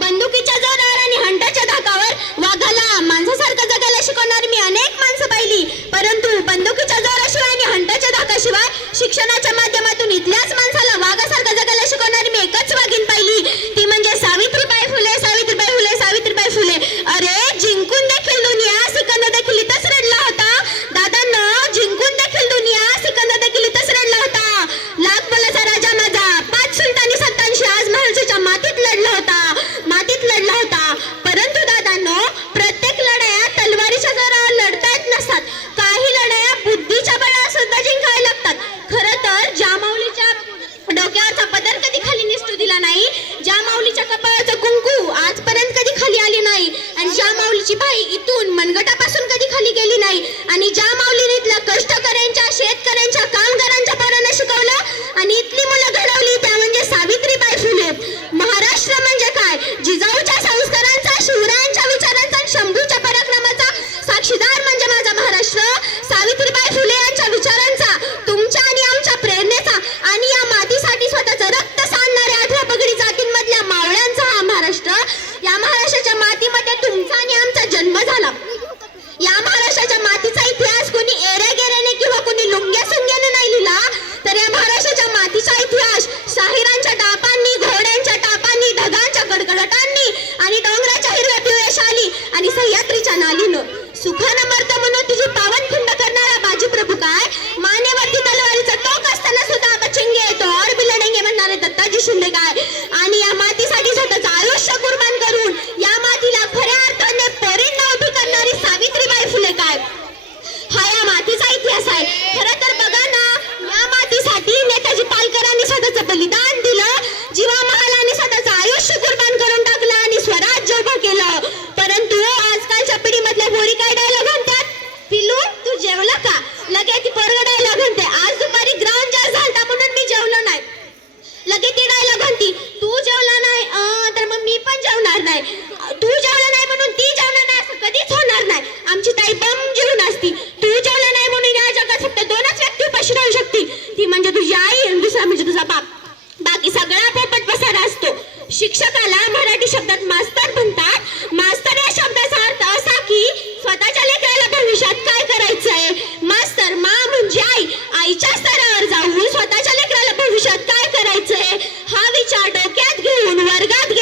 बंदुकीच्या जोरावर आणि हंटाच्या धाकावर वाघाला माणसासारखं जगायला शिकवणारी मी अनेक माणसं पाहिली, परंतु बंदुकीच्या जोराशिवाय आणि हंटाच्या धाकाशिवाय शिक्षणाच्या माध्यमातून इथल्याच माणसाला वाघासारखं जगायला शिकवणारी मी एकच वाघीण पाहिली, ती म्हणजे सावित्रीबाई फुले. सावित्रीबाई फुले, सावित्रीबाई फुले. अरे जिंकून देखील दुनिया, सिकंदर देखील इथंच रडला होता. दादांनो, जिंकून देखील दुनिया, सिकंदर देखील इथंच रडला होता. लाख मोलाचा राजा माझा 5 सुलतानी सत्तांशी आज महाराष्ट्राच्या मातीत लढला होता, मातीत लढला होता. परंतु दादांनो, प्रत्येक लढाया तलवारीच्या जोरावर लढता येत नसतात. काही लढाया बुद्धीच्या बळावर सुद्धा जिंकाव्या लागतात. खरं तर ज्या माऊलीच्या डोक्यावरचा पदर कधी खाली निसटू दिला नाही, ज्या माऊलीच्या कपाळाचं कुंकू आजपर्यंत कधी खाली आली नाही, आणि ज्या माऊलीची बाई इथून मनगटापासून कधी खाली गेली नाही, आणि ज्या माऊलीने इथल्या कष्टकऱ्यांच्या, शेतकऱ्यांच्या, कामगारांच्या पोरांना शिकवलं आणि इथली मुलं घडवली, त्या म्हणजे सावित्रीबाई फुले. महाराष्ट्र म्हणजे काय? जिजाऊच्या संस्कारांचा, शिवरायांच्या विचारांचा आणि शंभूच्या पराक्रमाचा साक्षीदार म्हणजे माझा महाराष्ट्र. सावित्रीबाई फुले यांच्या विचारांचा, तुमच्या आणि आमच्या प्रेरणेचा आणि या मातीसाठी स्वतःचं रक्त सांडणाऱ्या 18 पगडी जातींमधल्या मावळ्यांचा हा महाराष्ट्र. या महाराष्ट्राच्या मातीमध्ये तुमचा आणि आमचा जन्म झाला. या महाराष्ट्राच्या मातीचा इतिहास कोणी एरेगेरेने किंवा कोणी लुंग्या सुंग्याने नाही लिहिला, तर या महाराष्ट्राच्या मातीचा इतिहास शाहिरांच्या टापांनी, घोड्यांच्या टापांनी, ढगांच्या गडगडाटांनी आणि डोंगराच्या हिरव्या पिवळ्या शाली आणि सह्याद्रीच्या नालीनं सुखानं मरतं म्हणून तुझी पावनखिंड करणारा बाजी प्रभू काय, मानेवरती तलवारीचं टोक असताना सुद्धा बचेंगे तो और भी लढेंगे म्हणणारे दत्ताजी शिंदे काय, आणि या मातीसाठी स्वतःचं आयुष्य कुर्बान करून या मातीला खऱ्या अर्थाने पोरींना उभी करणारी सावित्रीबाई फुले काय. हा या मातीचा इतिहास आहे. खरं तर बघा ना, या मातीसाठी नेताजी पालकरांनी स्वतःचं बलिदान दिलं, जीवा महालाने स्वतःचं आयुष्य कुर्बान करून टाकलं आणि स्वराज्य उभं केलं. परंतु आजकालच्या पिढीमधल्या पोरी काय डायलॉग म्हणतात, पिलू तू जेवला का, लगे ती पोरगं डायलॉग म्हणते, आज दुपारी ग्राउंड जास्त झालता म्हणून मी जेवलो नाही. लगे ती डायलॉग म्हणती, तू जेवला नाही तर मग मी पण जेवणार नाही. तू जेवला नाही म्हणून ती जेवणार नाही असं कधीच होणार नाही. आमची ताई बम जेवून असती. तू जेवला नाही म्हणून या जगात फक्त 2च व्यक्ती उपाशी राहू शकते, ती म्हणजे तुझी आई आणि दुसरा म्हणजे तुझा बाप. बाकी सगळा पोपट पसारा असतो. शिक्षकाला मराठी शब्दात मास्तर म्हणतात. मास्तर या शब्दाचा अर्थ असा की स्वतःच्या लेकराला भविष्यात काय करायचंय. मास्तर, मा म्हणजे आई, आईच्या स्तरावर जाऊन स्वतःच्या लेकराला भविष्यात काय करायचंय हा विचार डोक्यात घेऊन वर्गात